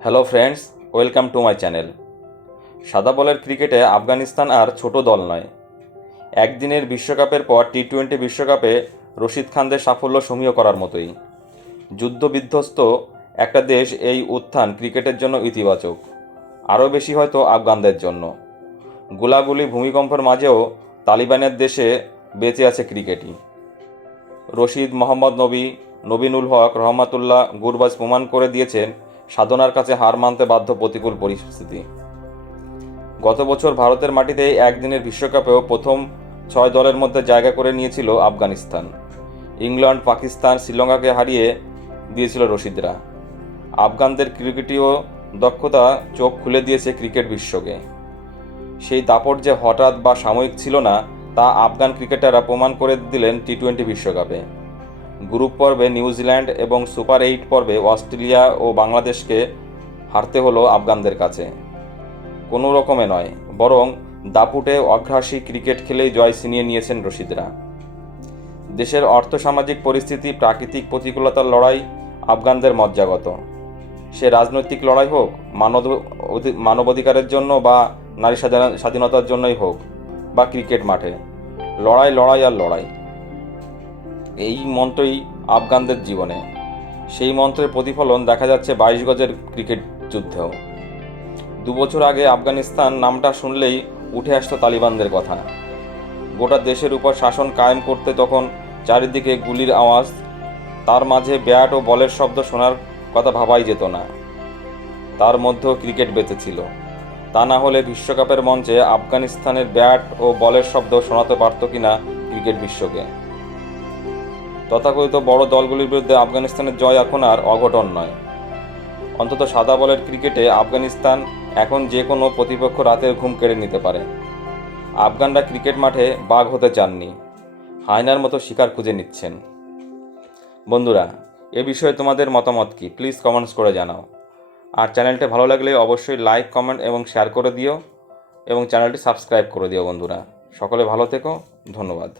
Hello friends, welcome to my channel. সাদা বলের ক্রিকেটে আফগানিস্তান আর ছোট দল নয়। একদিনের বিশ্বকাপের পর টি টোয়েন্টি বিশ্বকাপে রশিদ খানদের সাফল্য সমীহ করার মতোই। যুদ্ধবিধ্বস্ত একটা দেশ এই উত্থান ক্রিকেটের জন্য ইতিবাচক। আরও বেশি হয়তো আফগানদের জন্য। গোলাগুলি ভূমিকম্পের মাঝেও তালিবানের দেশে বেঁচে আছে ক্রিকেটই। রশিদ মোহাম্মদ নবী, নবীনুল হক রহমাতুল্লাহ গুরবাজ প্রমাণ করে দিয়েছেন সাধনার কাছে হার মানতে বাধ্য প্রতিকূল পরিস্থিতি। গত বছর ভারতের মাটিতে একদিনের বিশ্বকাপেও প্রথম ছয় দলের মধ্যে জায়গা করে নিয়েছিল আফগানিস্তান। ইংল্যান্ড, পাকিস্তান, শ্রীলঙ্কাকে হারিয়ে দিয়েছিল রশিদরা। আফগানদের ক্রিকেটীয় দক্ষতা চোখ খুলে দিয়েছে ক্রিকেট বিশ্বকে। সেই দাপট যে হঠাৎ বা সাময়িক ছিল না, তা আফগান ক্রিকেটাররা প্রমাণ করে দিলেন টি টোয়েন্টি বিশ্বকাপে। গ্রুপ পর্বে নিউজিল্যান্ড এবং সুপার এইট পর্বে অস্ট্রেলিয়া ও বাংলাদেশকে হারতে হলো আফগানদের কাছে। কোনো রকমে নয়, বরং দাপুটে অগ্রাসী ক্রিকেট খেলেই জয় ছিনিয়ে নিয়েছেন রশিদরা। দেশের অর্থসামাজিক পরিস্থিতি, প্রাকৃতিক প্রতিকূলতার লড়াই আফগানদের মজ্জাগত। সে রাজনৈতিক লড়াই হোক, মানব মানবাধিকারের জন্য বা নারী স্বাধীন- স্বাধীনতার জন্যই হোক, বা ক্রিকেট মাঠে। লড়াই লড়াই আর লড়াই। এই মন্ত্রই আফগানদের জীবনে। সেই মন্ত্রের প্রতিফলন দেখা যাচ্ছে বাইশ গজের ক্রিকেট যুদ্ধেও। দু বছর আগে আফগানিস্তান নামটা শুনলেই উঠে আসতো তালিবানদের কথা। গোটা দেশের উপর শাসন কায়েম করতে তখন চারিদিকে গুলির আওয়াজ, তার মাঝে ব্যাট ও বলের শব্দ শোনার কথা ভাবাই যেত না। তার মধ্যেও ক্রিকেট বেঁচেছিল। তা না হলে বিশ্বকাপের মঞ্চে আফগানিস্তানের ব্যাট ও বলের শব্দ শোনাতে পারত কিনা ক্রিকেট বিশ্বকে। তথাকথিত বড় দলগুলির বিরুদ্ধে আফগানিস্তানের জয় এখন আর অঘটন নয়। অন্তত সাদা বলের ক্রিকেটে আফগানিস্তান এখন যে কোনো প্রতিপক্ষ রাতের ঘুম কেড়ে নিতে পারে। আফগানরা ক্রিকেট মাঠে বাঘ হতে চাননি, হায়নার মতো শিকার খুঁজে নিচ্ছেন। বন্ধুরা, এ বিষয়ে তোমাদের মতামত কি? প্লিজ কমেন্টস করে জানাও। আর চ্যানেলটি ভালো লাগলে অবশ্যই লাইক, কমেন্ট এবং শেয়ার করে দিও এবং চ্যানেলটি সাবস্ক্রাইব করে দিও বন্ধুরা। সকলে ভালো থেকো, ধন্যবাদ।